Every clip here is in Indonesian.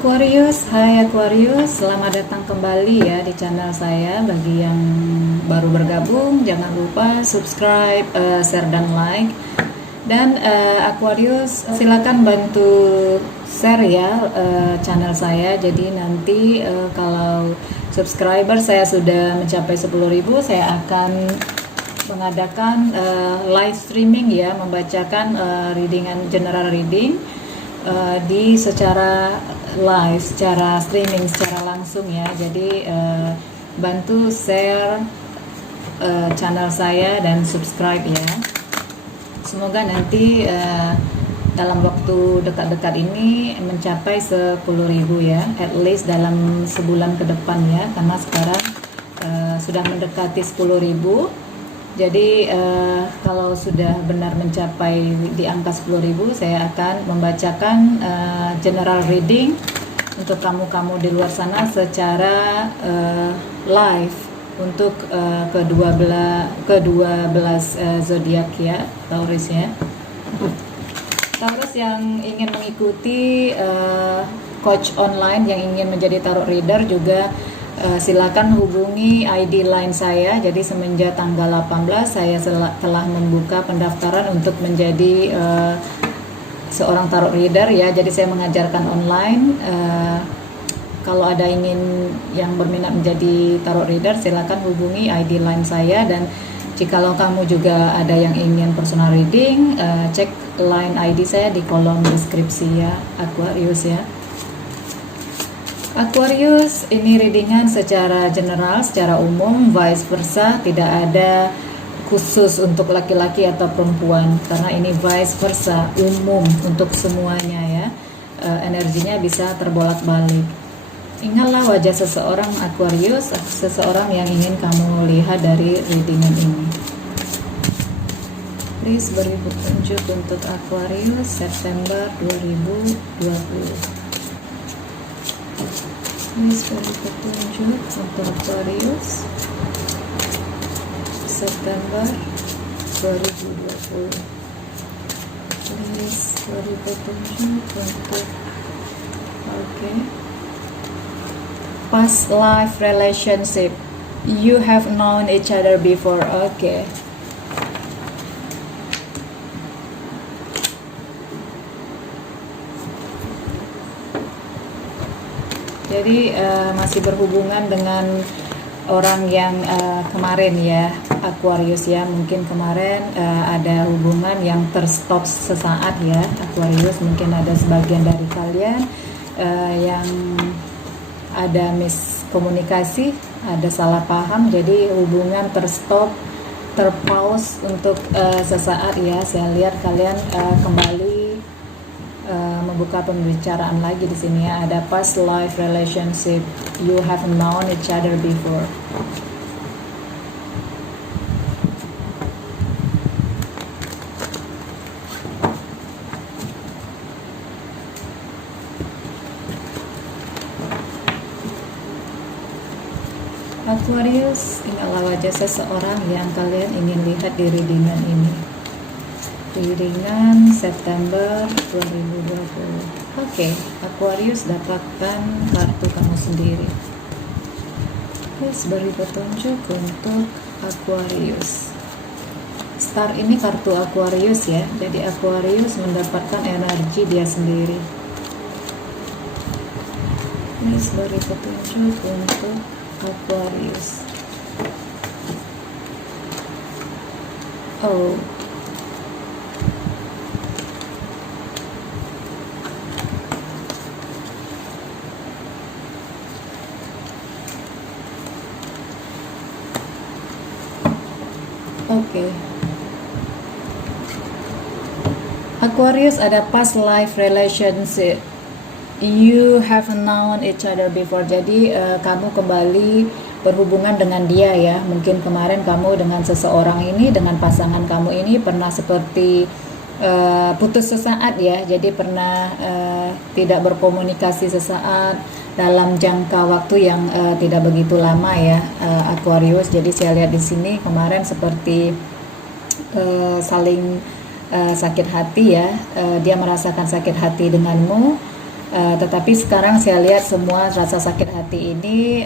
Aquarius, hai Aquarius, selamat datang kembali ya di channel saya. Bagi yang baru bergabung, jangan lupa subscribe, share dan like. Dan Aquarius, silakan bantu share ya channel saya. Jadi nanti kalau subscriber saya sudah mencapai 10.000, saya akan mengadakan live streaming ya, membacakan readingan general reading di secara live, secara streaming, secara langsung ya. Jadi bantu share channel saya dan subscribe ya. Semoga nanti dalam waktu dekat-dekat ini mencapai 10.000 ya, at least dalam sebulan ke depan ya, karena sekarang sudah mendekati 10.000. Jadi kalau sudah benar mencapai di angka 10.000, saya akan membacakan general reading untuk kamu-kamu di luar sana secara live untuk ke-12 zodiak ya, Taurus ya. Taurus yang ingin mengikuti coach online, yang ingin menjadi tarot reader juga silakan hubungi ID line saya. Jadi semenjak tanggal 18 saya telah membuka pendaftaran untuk menjadi seorang tarot reader ya. Jadi saya mengajarkan online. Kalau ada yang berminat menjadi tarot reader, silakan hubungi ID line saya. Dan jikalau kamu juga ada yang ingin personal reading, cek line ID saya di kolom deskripsi ya, Aquarius ya. Aquarius, ini readingan secara general, secara umum, vice versa, tidak ada khusus untuk laki-laki atau perempuan, karena ini vice versa, umum untuk semuanya ya. Energinya bisa terbolak-balik. Ingatlah wajah seseorang Aquarius, seseorang yang ingin kamu lihat dari readingan ini. Please beri petunjuk untuk Aquarius September 2020. Please beri petunjuk untuk Aquarius September 2020. Please beri petunjuk untuk past life relationship. You have known each other before. Jadi masih berhubungan dengan orang yang kemarin ya, Aquarius ya. Mungkin kemarin ada hubungan yang terstop sesaat ya, Aquarius. Mungkin ada sebagian dari kalian yang ada miskomunikasi, ada salah paham. Jadi hubungan terstop, terpause untuk sesaat ya. Saya lihat kalian kembali membuka pembicaraan lagi di sini ya. Ada past life relationship, you have known each other before. Aquarius, ingatlah wajah seseorang yang kalian ingin lihat di readingan ini. Readingan September 2020. Aquarius, dapatkan kartu kamu sendiri. Please beri petunjuk untuk Aquarius. Star ini kartu Aquarius ya. Jadi Aquarius mendapatkan energi dia sendiri. Please beri petunjuk untuk Aquarius. Aquarius, ada past life relationship. You have known each other before. Jadi kamu kembali berhubungan dengan dia ya. Mungkin kemarin kamu dengan seseorang ini, dengan pasangan kamu ini pernah seperti putus sesaat ya. Jadi pernah tidak berkomunikasi sesaat dalam jangka waktu yang tidak begitu lama ya, Aquarius. Jadi saya lihat di sini kemarin seperti saling sakit hati ya. Dia merasakan sakit hati denganmu. Tetapi sekarang saya lihat semua rasa sakit hati ini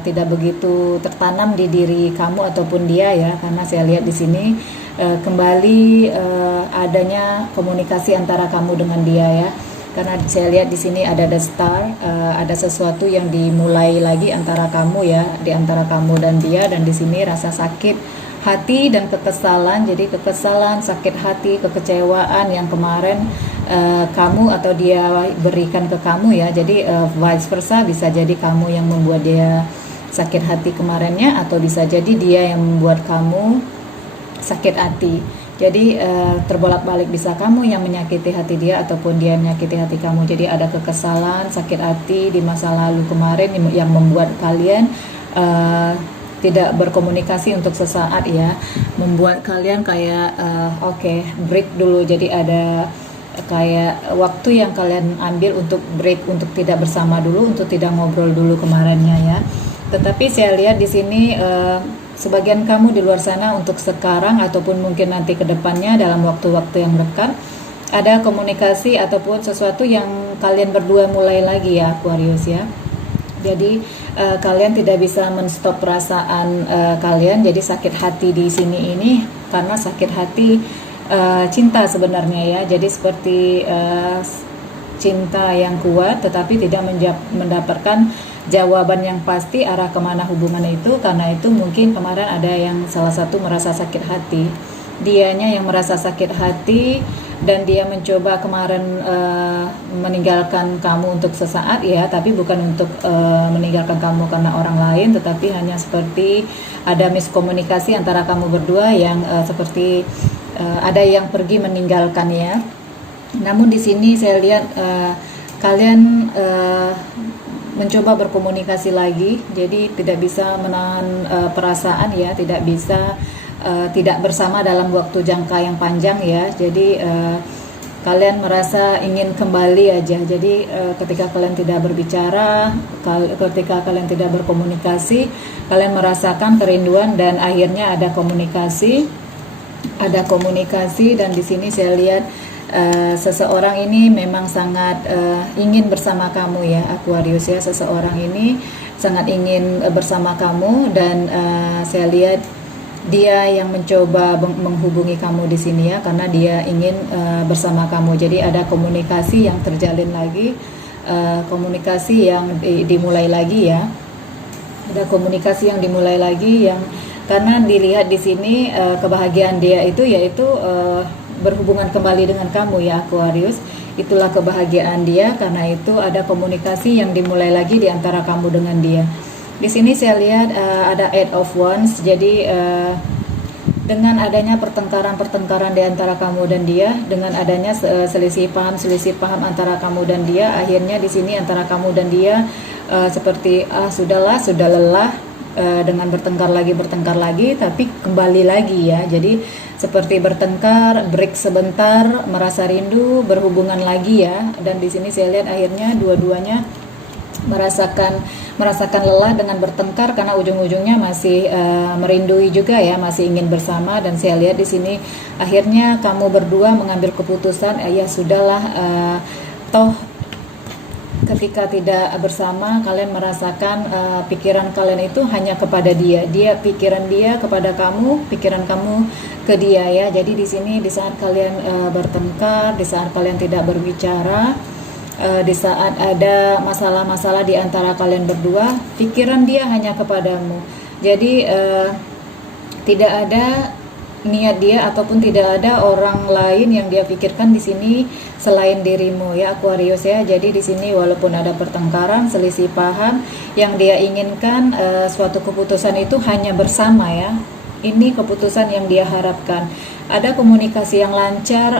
tidak begitu tertanam di diri kamu ataupun dia ya, karena saya lihat di sini kembali adanya komunikasi antara kamu dengan dia ya. Karena saya lihat di sini ada the star, ada sesuatu yang dimulai lagi antara kamu ya, di antara kamu dan dia, dan di sini rasa sakit hati dan kekesalan. Jadi kekesalan, sakit hati, kekecewaan yang kemarin kamu atau dia berikan ke kamu ya. Jadi vice versa, bisa jadi kamu yang membuat dia sakit hati kemarinnya, atau bisa jadi dia yang membuat kamu sakit hati. Jadi terbolak-balik, bisa kamu yang menyakiti hati dia ataupun dia menyakiti hati kamu. Jadi ada kekesalan, sakit hati di masa lalu kemarin yang membuat kalian tidak berkomunikasi untuk sesaat ya, membuat kalian kayak oke, break dulu. Jadi ada kayak waktu yang kalian ambil untuk break, untuk tidak bersama dulu, untuk tidak ngobrol dulu kemarinnya ya. Tetapi saya lihat di sini sebagian kamu di luar sana untuk sekarang ataupun mungkin nanti ke depannya dalam waktu-waktu yang dekat ada komunikasi ataupun sesuatu yang kalian berdua mulai lagi ya, Aquarius ya. Jadi kalian tidak bisa menstop perasaan kalian. Jadi sakit hati di sini ini karena sakit hati cinta sebenarnya ya. Jadi seperti cinta yang kuat tetapi tidak mendapatkan jawaban yang pasti arah kemana hubungan itu. Karena itu mungkin kemarin ada yang salah satu merasa sakit hati, dianya yang merasa sakit hati, dan dia mencoba kemarin meninggalkan kamu untuk sesaat ya, tapi bukan untuk meninggalkan kamu karena orang lain, tetapi hanya seperti ada miskomunikasi antara kamu berdua yang seperti ada yang pergi meninggalkan ya. Namun di sini saya lihat kalian mencoba berkomunikasi lagi, jadi tidak bisa menahan perasaan ya, tidak bisa tidak bersama dalam waktu jangka yang panjang ya. Jadi kalian merasa ingin kembali aja. Jadi ketika kalian tidak berbicara, ketika kalian tidak berkomunikasi, kalian merasakan kerinduan dan akhirnya ada komunikasi, dan di sini saya lihat seseorang ini memang sangat ingin bersama kamu ya, Aquarius ya. Seseorang ini sangat ingin bersama kamu, dan saya lihat dia yang mencoba menghubungi kamu di sini ya, karena dia ingin bersama kamu. Jadi ada komunikasi yang terjalin lagi, komunikasi yang dimulai lagi ya. Ada komunikasi yang dimulai lagi, yang karena dilihat di sini kebahagiaan dia itu yaitu berhubungan kembali dengan kamu ya, Aquarius. Itulah kebahagiaan dia, karena itu ada komunikasi yang dimulai lagi di antara kamu dengan dia. Di sini saya lihat ada Eight of Wands. Jadi dengan adanya pertengkaran di antara kamu dan dia, dengan adanya selisih paham antara kamu dan dia, akhirnya di sini antara kamu dan dia seperti sudah lelah dengan bertengkar lagi, tapi kembali lagi ya. Jadi seperti bertengkar, break sebentar, merasa rindu, berhubungan lagi ya. Dan di sini saya lihat akhirnya dua-duanya merasakan lelah dengan bertengkar, karena ujung-ujungnya masih merindui juga ya, masih ingin bersama. Dan saya lihat di sini akhirnya kamu berdua mengambil keputusan ya sudahlah, toh ketika tidak bersama kalian merasakan pikiran kalian itu hanya kepada dia, pikiran dia kepada kamu, pikiran kamu ke dia ya. Jadi di sini di saat kalian bertengkar, di saat kalian tidak berbicara, di saat ada masalah-masalah di antara kalian berdua, pikiran dia hanya kepadamu. Jadi tidak ada niat dia ataupun tidak ada orang lain yang dia pikirkan di sini selain dirimu ya, Aquarius ya. Jadi di sini walaupun ada pertengkaran, selisih paham, yang dia inginkan suatu keputusan itu hanya bersama ya. Ini keputusan yang dia harapkan. Ada komunikasi yang lancar,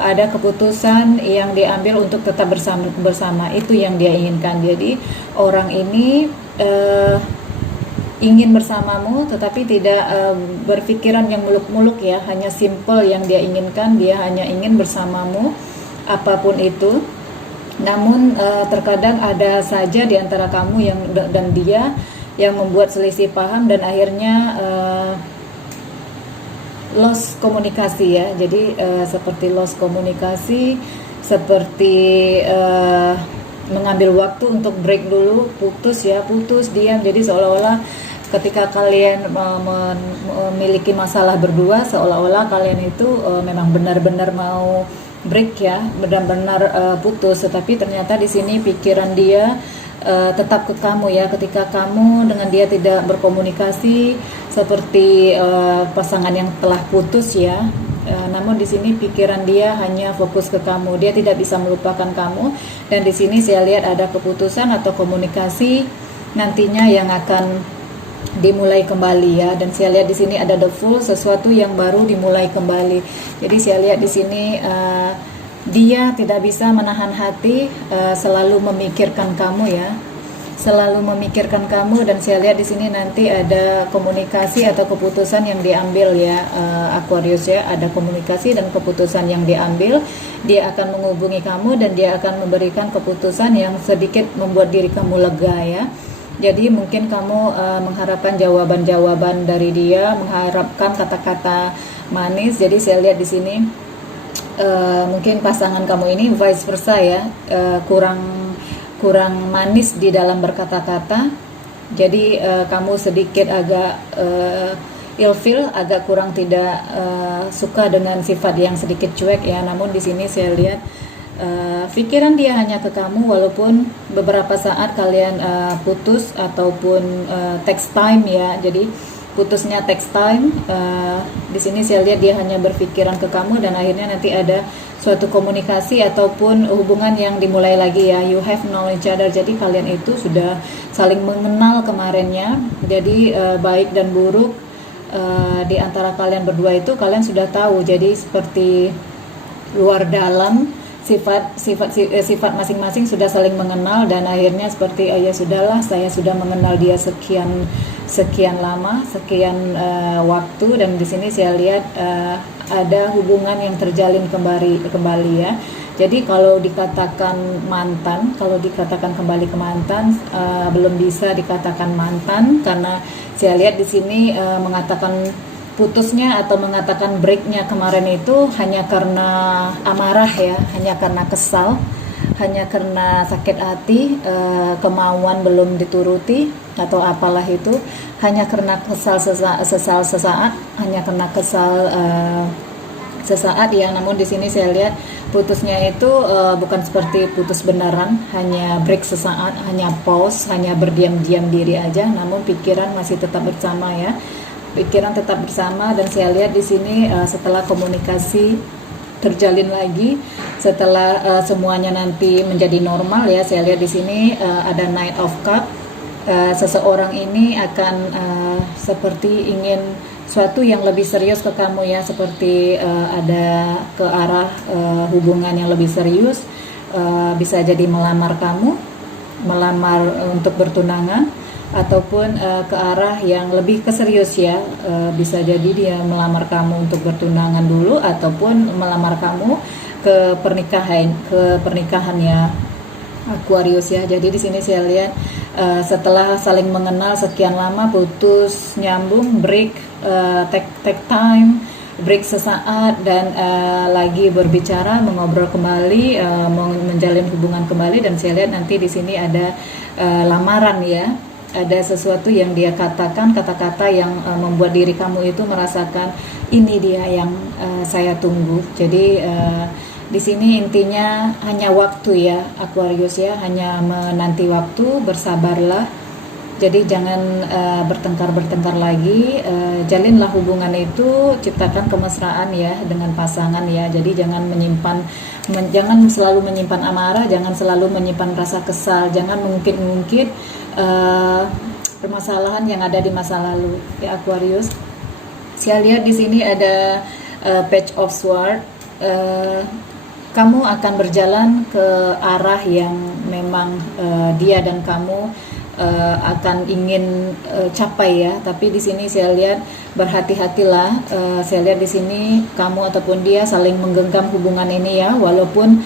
ada keputusan yang diambil untuk tetap bersama. Itu yang dia inginkan. Jadi orang ini ingin bersamamu, tetapi tidak berpikiran yang muluk-muluk ya. Hanya simple yang dia inginkan. Dia hanya ingin bersamamu, apapun itu. Namun terkadang ada saja di antara kamu dan dia yang membuat selisih paham, dan akhirnya lost komunikasi ya. Jadi seperti lost komunikasi, seperti mengambil waktu untuk break dulu, putus ya, putus, diam. Jadi seolah-olah ketika kalian memiliki masalah berdua, seolah-olah kalian itu memang benar-benar mau break ya, benar-benar putus. Tetapi ternyata di sini pikiran dia tetap ke kamu ya. Ketika kamu dengan dia tidak berkomunikasi seperti pasangan yang telah putus ya, namun di sini pikiran dia hanya fokus ke kamu. Dia tidak bisa melupakan kamu. Dan di sini saya lihat ada keputusan atau komunikasi nantinya yang akan dimulai kembali ya. Dan saya lihat di sini ada the Fool, sesuatu yang baru dimulai kembali. Jadi saya lihat di sini dia tidak bisa menahan hati, selalu memikirkan kamu ya, selalu memikirkan kamu. Dan saya lihat di sini nanti ada komunikasi atau keputusan yang diambil ya, Aquarius ya, ada komunikasi dan keputusan yang diambil. Dia akan menghubungi kamu dan dia akan memberikan keputusan yang sedikit membuat diri kamu lega ya. Jadi mungkin kamu mengharapkan jawaban-jawaban dari dia, mengharapkan kata-kata manis. Jadi saya lihat di sini mungkin pasangan kamu ini vice versa ya, kurang manis di dalam berkata-kata. Jadi kamu sedikit agak ilfeel, agak kurang tidak suka dengan sifat yang sedikit cuek ya. Namun di sini saya lihat pikiran dia hanya ke kamu, walaupun beberapa saat kalian putus ataupun text time ya. Jadi putusnya text time. Di sini saya lihat dia hanya berpikiran ke kamu dan akhirnya nanti ada suatu komunikasi ataupun hubungan yang dimulai lagi ya. You have known each other. Jadi kalian itu sudah saling mengenal kemarinnya. Jadi baik dan buruk di antara kalian berdua itu kalian sudah tahu. Jadi seperti luar dalam, sifat masing-masing sudah saling mengenal. Dan akhirnya seperti ya sudahlah, saya sudah mengenal dia sekian lama, sekian waktu. Dan di sini saya lihat ada hubungan yang terjalin kembali ya. Jadi kalau dikatakan mantan, kalau dikatakan kembali ke mantan, belum bisa dikatakan mantan, karena saya lihat di sini mengatakan putusnya atau mengatakan breaknya kemarin itu hanya karena amarah ya, hanya karena kesal, hanya karena sakit hati, kemauan belum dituruti atau apalah itu, hanya karena kesal sesaat, hanya karena kesal sesaat ya. Namun di sini saya lihat putusnya itu bukan seperti putus beneran, hanya break sesaat, hanya pause, hanya berdiam-diam diri aja. Namun pikiran masih tetap bersama ya. Pikiran tetap bersama. Dan saya lihat di sini setelah komunikasi terjalin lagi, setelah semuanya nanti menjadi normal ya, saya lihat di sini ada Knight of Cup. Seseorang ini akan seperti ingin suatu yang lebih serius ke kamu ya, seperti ada ke arah hubungan yang lebih serius, bisa jadi melamar kamu, melamar untuk bertunangan, ataupun ke arah yang lebih keserius ya. Bisa jadi dia melamar kamu untuk bertunangan dulu, ataupun melamar kamu ke pernikahan ya, Aquarius ya. Jadi di sini saya lihat setelah saling mengenal sekian lama, putus nyambung, break, take time, break sesaat, dan lagi berbicara, mengobrol kembali, menjalin hubungan kembali. Dan saya lihat nanti di sini ada lamaran ya. Ada sesuatu yang dia katakan, kata-kata yang membuat diri kamu itu merasakan ini dia yang saya tunggu. Jadi di sini intinya hanya waktu ya, Aquarius ya, hanya menanti waktu, bersabarlah. Jadi jangan bertengkar lagi, jalinlah hubungan itu, ciptakan kemesraan ya dengan pasangan ya. Jadi jangan jangan selalu menyimpan amarah, jangan selalu menyimpan rasa kesal, jangan mengungkit permasalahan yang ada di masa lalu ya, Aquarius. Saya lihat di sini ada Page of Swords. Kamu akan berjalan ke arah yang memang dia dan kamu akan ingin capai ya. Tapi di sini saya lihat berhati-hatilah. Saya lihat di sini kamu ataupun dia saling menggenggam hubungan ini ya, walaupun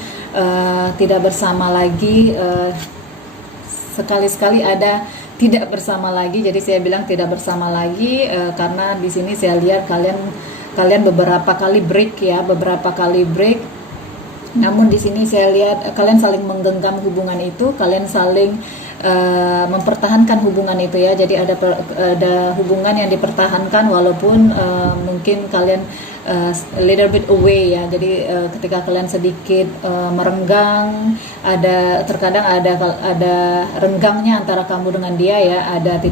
tidak bersama lagi. Sekali-sekali ada tidak bersama lagi. Jadi saya bilang tidak bersama lagi karena di sini saya lihat kalian beberapa kali break ya, beberapa kali break. Namun di sini saya lihat kalian saling menggenggam hubungan itu, kalian saling mempertahankan hubungan itu ya. Jadi ada hubungan yang dipertahankan walaupun mungkin kalian little bit away ya. Jadi ketika kalian sedikit merenggang, terkadang ada renggangnya antara kamu dengan dia ya. Ada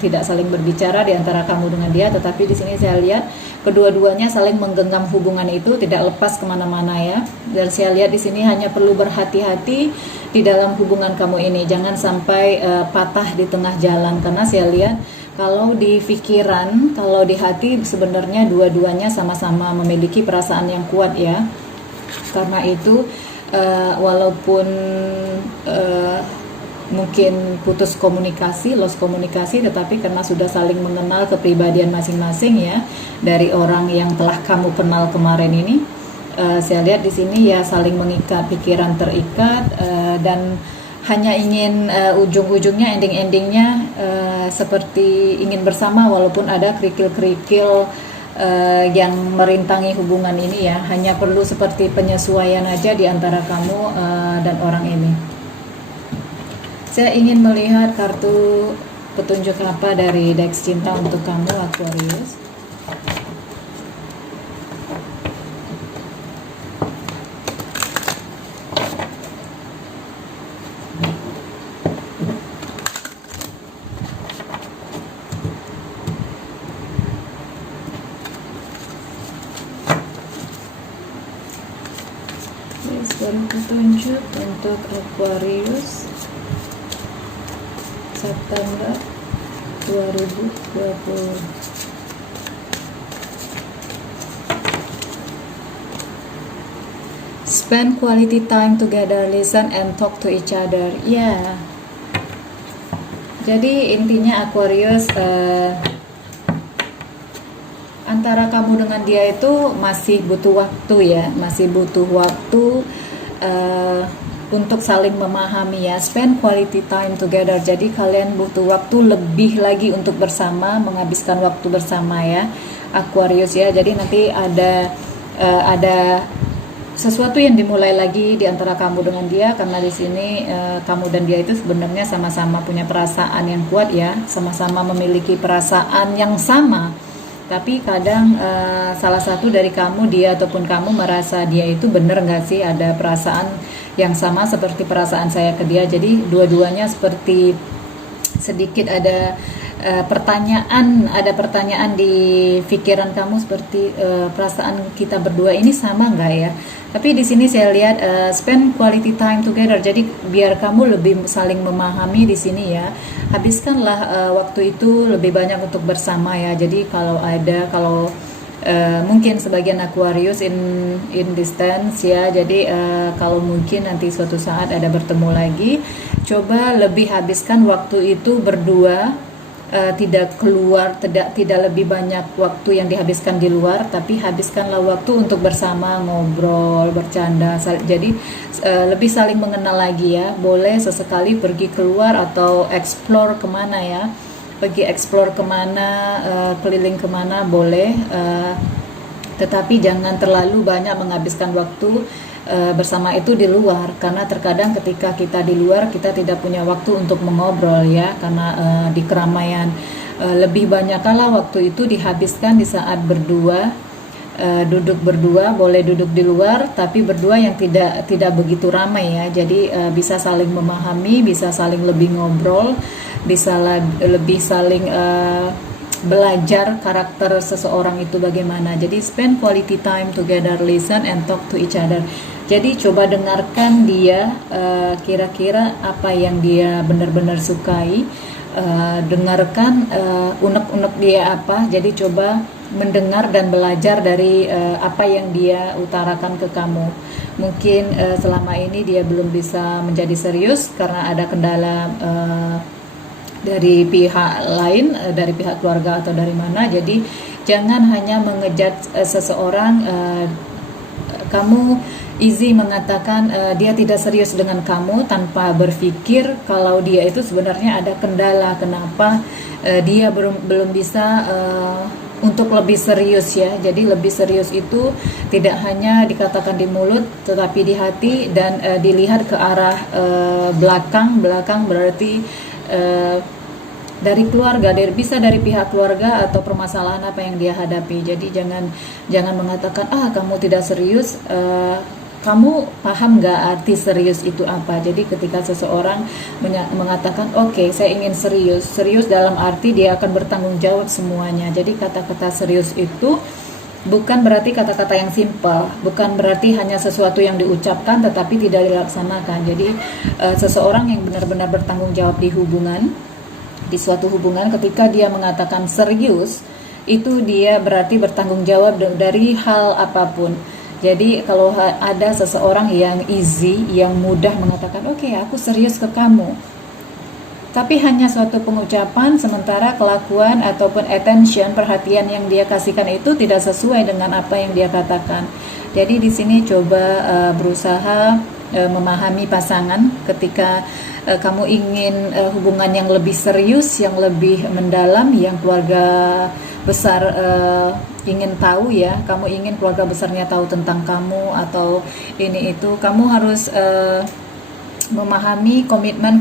tidak saling berbicara di antara kamu dengan dia. Tetapi di sini saya lihat kedua-duanya saling menggenggam hubungan itu, tidak lepas kemana-mana ya. Dan saya lihat di sini hanya perlu berhati-hati di dalam hubungan kamu ini, jangan sampai patah di tengah jalan, karena saya lihat kalau di pikiran, kalau di hati sebenarnya dua-duanya sama-sama memiliki perasaan yang kuat ya. Karena itu walaupun mungkin putus komunikasi, lost komunikasi, tetapi karena sudah saling mengenal kepribadian masing-masing ya dari orang yang telah kamu kenal kemarin ini, saya lihat di sini ya saling mengikat, pikiran terikat, dan hanya ingin ujung-ujungnya, ending-endingnya seperti ingin bersama walaupun ada kerikil-kerikil yang merintangi hubungan ini ya. Hanya perlu seperti penyesuaian aja di antara kamu dan orang ini. Saya ingin melihat kartu petunjuk apa dari Dex Cinta untuk kamu Aquarius. Kartu petunjuk untuk Aquarius September 2020. Spend quality time together, listen and talk to each other. Ya. Jadi intinya Aquarius, antara kamu dengan dia itu masih butuh waktu ya, masih butuh waktu untuk saling memahami ya. Spend quality time together. Jadi kalian butuh waktu lebih lagi untuk bersama, menghabiskan waktu bersama ya Aquarius ya. Jadi nanti ada sesuatu yang dimulai lagi di antara kamu dengan dia, karena di sini kamu dan dia itu sebenarnya sama-sama punya perasaan yang kuat ya, sama-sama memiliki perasaan yang sama. Tapi kadang salah satu dari kamu, dia ataupun kamu merasa dia itu bener nggak sih ada perasaan yang sama seperti perasaan saya ke dia. Jadi dua-duanya seperti sedikit ada pertanyaan di pikiran kamu seperti perasaan kita berdua ini sama nggak ya. Tapi di sini saya lihat spend quality time together. Jadi biar kamu lebih saling memahami di sini ya. Habiskanlah waktu itu lebih banyak untuk bersama ya. Jadi kalau mungkin sebagian Aquarius in distance ya. Jadi kalau mungkin nanti suatu saat ada bertemu lagi, coba lebih habiskan waktu itu berdua. Tidak keluar, tidak lebih banyak waktu yang dihabiskan di luar, tapi habiskanlah waktu untuk bersama, ngobrol, bercanda. Jadi lebih saling mengenal lagi ya. Boleh sesekali pergi keluar atau explore kemana ya, pergi explore kemana, keliling kemana boleh, tetapi jangan terlalu banyak menghabiskan waktu bersama itu di luar, karena terkadang ketika kita di luar kita tidak punya waktu untuk mengobrol ya, karena di keramaian. Lebih banyaklah waktu itu dihabiskan di saat berdua, duduk berdua, boleh duduk di luar tapi berdua yang tidak begitu ramai ya. Jadi bisa saling memahami, bisa saling lebih ngobrol, bisa lebih saling belajar karakter seseorang itu bagaimana. Jadi spend quality time together, listen and talk to each other. Jadi coba dengarkan dia, kira-kira apa yang dia benar-benar sukai, dengarkan unek-unek dia apa. Jadi coba mendengar dan belajar dari apa yang dia utarakan ke kamu. Mungkin selama ini dia belum bisa menjadi serius karena ada kendala dari pihak lain, dari pihak keluarga atau dari mana. Jadi jangan hanya mengejat seseorang, kamu easy mengatakan dia tidak serius dengan kamu tanpa berpikir kalau dia itu sebenarnya ada kendala, kenapa dia belum bisa untuk lebih serius ya. Jadi lebih serius itu tidak hanya dikatakan di mulut, tetapi di hati dan dilihat ke arah belakang. Belakang berarti dari keluarga, bisa dari pihak keluarga atau permasalahan apa yang dia hadapi. Jadi jangan mengatakan kamu tidak serius. Kamu paham nggak arti serius itu apa? Jadi ketika seseorang mengatakan oke, saya ingin serius dalam arti dia akan bertanggung jawab semuanya. Jadi kata-kata serius itu bukan berarti kata-kata yang simpel, bukan berarti hanya sesuatu yang diucapkan tetapi tidak dilaksanakan. Jadi seseorang yang benar-benar bertanggung jawab di suatu hubungan, ketika dia mengatakan serius, itu dia berarti bertanggung jawab dari hal apapun. Jadi kalau ada seseorang yang easy, yang mudah mengatakan oke, aku serius ke kamu, tapi hanya suatu pengucapan, sementara kelakuan ataupun attention, perhatian yang dia kasihkan itu tidak sesuai dengan apa yang dia katakan. Jadi di sini coba berusaha memahami pasangan ketika kamu ingin hubungan yang lebih serius, yang lebih mendalam, yang keluarga besar ingin tahu ya, kamu ingin keluarga besarnya tahu tentang kamu atau ini itu, kamu harus memahami komitmen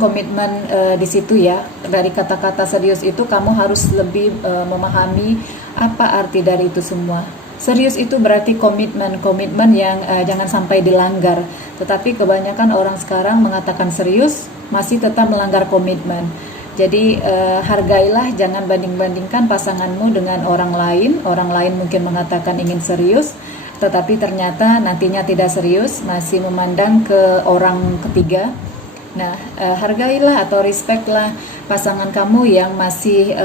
di situ ya. Dari kata-kata serius itu kamu harus lebih memahami apa arti dari itu semua. Serius itu berarti komitmen yang jangan sampai dilanggar. Tetapi kebanyakan orang sekarang mengatakan serius masih tetap melanggar komitmen. Jadi hargailah, jangan banding-bandingkan pasanganmu dengan orang lain. Orang lain mungkin mengatakan ingin serius, tetapi ternyata nantinya tidak serius, masih memandang ke orang ketiga. Nah, hargailah atau respectlah pasangan kamu yang masih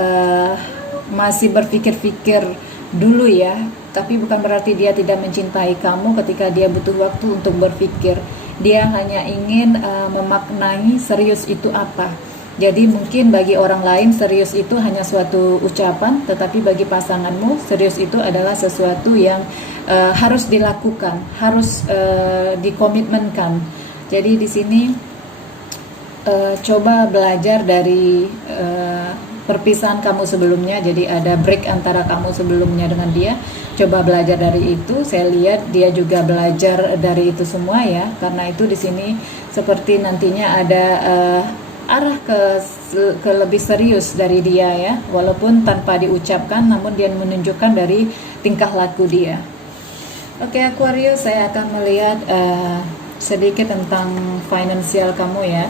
berpikir-pikir dulu ya. Tapi bukan berarti dia tidak mencintai kamu ketika dia butuh waktu untuk berpikir. Dia hanya ingin memaknai serius itu apa. Jadi mungkin bagi orang lain serius itu hanya suatu ucapan, tetapi bagi pasanganmu serius itu adalah sesuatu yang harus dilakukan, harus dikomitmenkan. Jadi di sini coba belajar dari perpisahan kamu sebelumnya. Jadi ada break antara kamu sebelumnya dengan dia. Coba belajar dari itu. Saya lihat dia juga belajar dari itu semua ya. Karena itu di sini seperti nantinya ada arah ke lebih serius dari dia ya. Walaupun tanpa diucapkan, namun dia menunjukkan dari tingkah laku dia. Oke Aquarius, saya akan melihat sedikit tentang finansial kamu ya.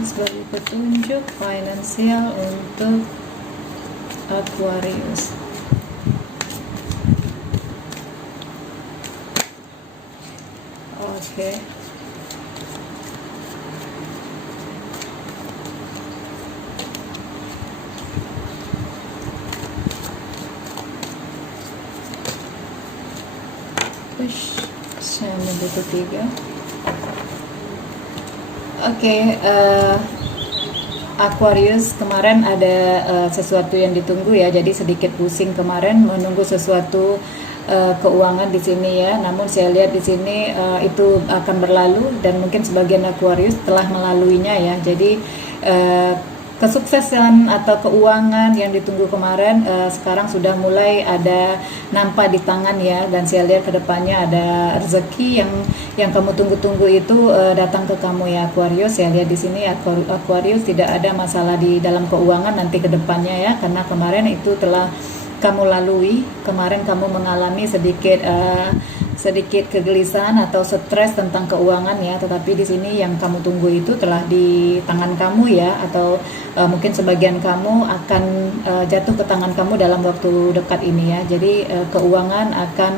Sebagai petunjuk finansial untuk Aquarius. Oke. Push, saya membutuh 3. Oke, Aquarius, kemarin ada sesuatu yang ditunggu ya, jadi sedikit pusing kemarin menunggu sesuatu keuangan di sini ya. Namun saya lihat di sini itu akan berlalu dan mungkin sebagian Aquarius telah melaluinya ya. Jadi kesuksesan atau keuangan yang ditunggu kemarin sekarang sudah mulai ada nampak di tangan ya, dan saya lihat ke depannya ada rezeki yang kamu tunggu-tunggu itu datang ke kamu ya Aquarius. Saya lihat di sini Aquarius tidak ada masalah di dalam keuangan nanti ke depannya ya, karena kemarin itu telah kamu lalui. Kemarin kamu mengalami sedikit kegelisahan atau stres tentang keuangan ya, tetapi di sini yang kamu tunggu itu telah di tangan kamu ya, atau mungkin sebagian kamu akan jatuh ke tangan kamu dalam waktu dekat ini ya. Jadi keuangan akan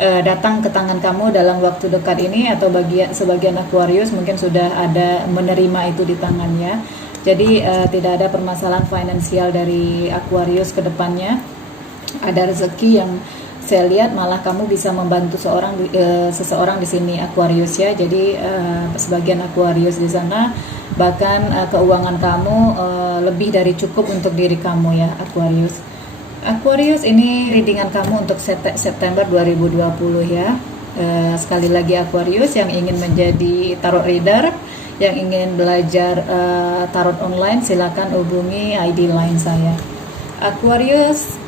datang ke tangan kamu dalam waktu dekat ini, atau sebagian Aquarius mungkin sudah ada menerima itu di tangannya. Jadi tidak ada permasalahan finansial dari Aquarius ke depannya. Ada rezeki yang saya lihat malah kamu bisa membantu seseorang di sini Aquarius ya. Jadi sebagian Aquarius di sana bahkan keuangan kamu lebih dari cukup untuk diri kamu ya Aquarius. Aquarius, ini readingan kamu untuk September 2020 ya. Sekali lagi Aquarius yang ingin menjadi tarot reader, yang ingin belajar tarot online, silakan hubungi ID line saya. Aquarius,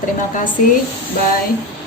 terima kasih, bye.